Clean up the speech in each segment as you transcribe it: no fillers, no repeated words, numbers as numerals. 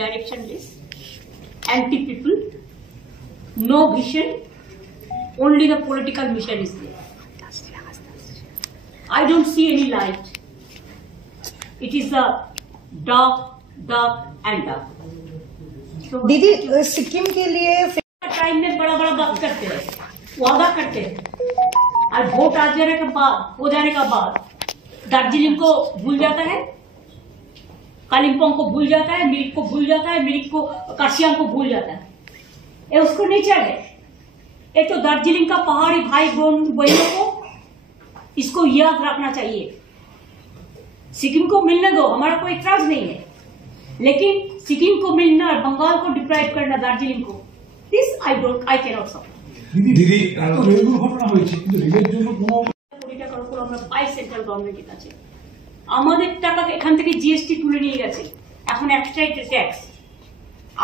directionless, anti-people, no vision, only the political mission is there. I don't see any light. It is a dark, dark and dark. So, दीदी सिक्किम के लिए time में बड़ा बड़ा बात करते हैं, वादा करते हैं, और वोट आ जाने के बाद दार्जिलिंग को भूल जाता है, कालिम्पोंग को भूल जाता है, मिरिक को भूल जाता है, मिरिक को कार्शियांग को भूल जाता है। ये उसको नेचर है। ये तो दार्जिलिंग का पहाड़ी भाई बहनों को इसको याद रखना चाहिए। सिक्किम को मिलने दो, हमारा कोई इतराज नहीं है, लेकिन सिक्किम को मिलना और बंगाल को डिप्राइव करना दार्जिलिंग को, दिस आई कैनॉट सपोर्ट। দিদি এত রেগুলার ঘটনা হয়েছে কিন্তু রেলের জন্য কোনো কোটি টাকার উপর আমরা পাই সেন্ট্রাল গভর্নমেন্টের কাছে। আমাদের টাকা এখান থেকে জিএসটি তুলে নিয়ে গেছে, এখন এক্সট্রা ট্যাক্স,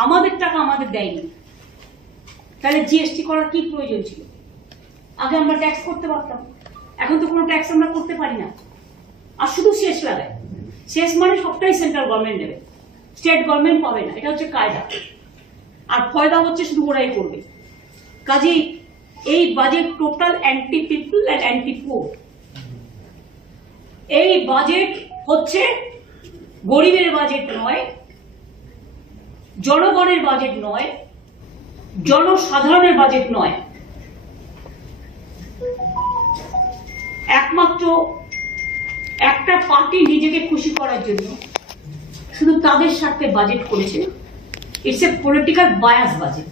আমাদের টাকা আমাদের দেয়নি, তাহলে জিএসটি করার কি প্রয়োজন ছিল? আগে আমরা ট্যাক্স করতে পারতাম, এখন তো কোনো ট্যাক্স আমরা করতে পারি না, আর শুধু শেষ লাগায়। শেষ মানে সবটাই সেন্ট্রাল গভর্নমেন্ট নেবে, স্টেট গভর্নমেন্ট পাবে না, এটা হচ্ছে কায়দা। আর ফয়দা হচ্ছে শুধু ওরাই করবে। কাজেই এই budget total anti people and anti poor. এই বাজেট হচ্ছে গরিবের বাজেট নয়, জনগণের বাজেট নয়, জনসাধারণের বাজেট নয়। একমাত্র একটা পার্টি নিজেকে খুশি করার জন্য শুধু তাদের স্বার্থে বাজেট করেছে। It's a political bias budget.